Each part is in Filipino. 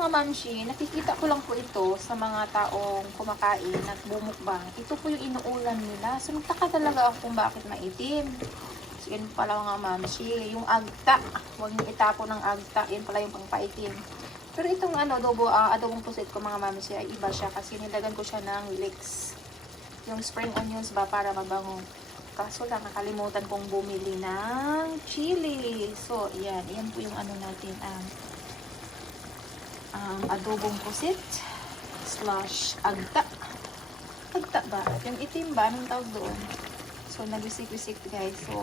mga mamshi, nakikita ko lang po ito sa mga taong kumakain at bumukbang. Ito po yung inuulam nila. So, nagtaka talaga ako kung bakit maitim. So, yun pala mga mamshi. Yung agta. Huwag yung itapo ng agta. Yan pala yung pangpaitim. Pero itong adobong pusit ko mga mamshi ay iba siya kasi nilagan ko siya ng leeks. Yung spring onions ba para mabango. Kaso lang, nakalimutan kong bumili ng chili. So, yan. Yan po yung ano natin. Adobong pusit / agta. Agta ba? Yung itim ba? Anong tawag doon? So, nagwisik-wisik guys. So,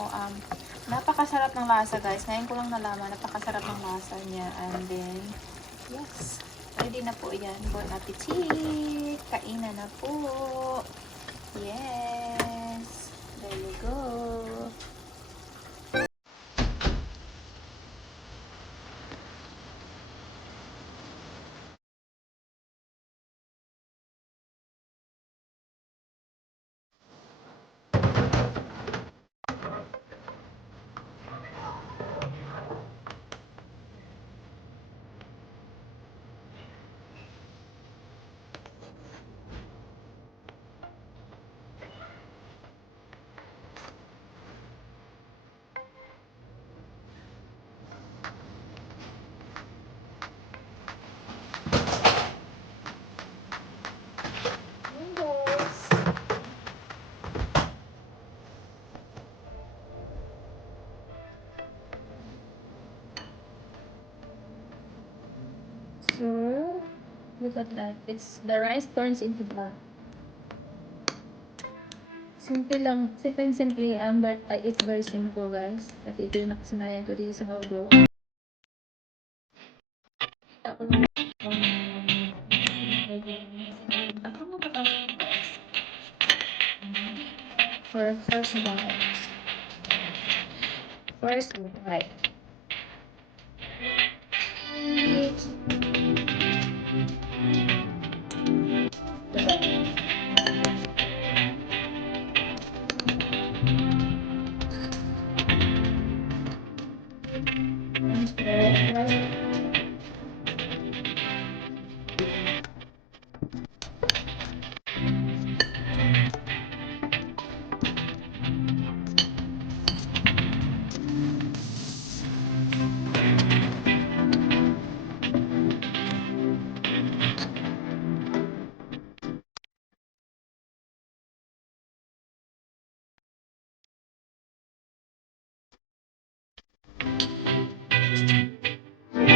napakasarap ng lasa guys. Ngayon ko lang nalaman, napakasarap ng lasa niya. And then, yes. Ready na po yan. Bon appetit! Kainan na po. Yes. There you go. So, look at that. The rice turns into black. Simple lang. Simple, but it's very simple, guys. At ito yung nakasanayan ko dito sa Hogo. For first bite. First bite.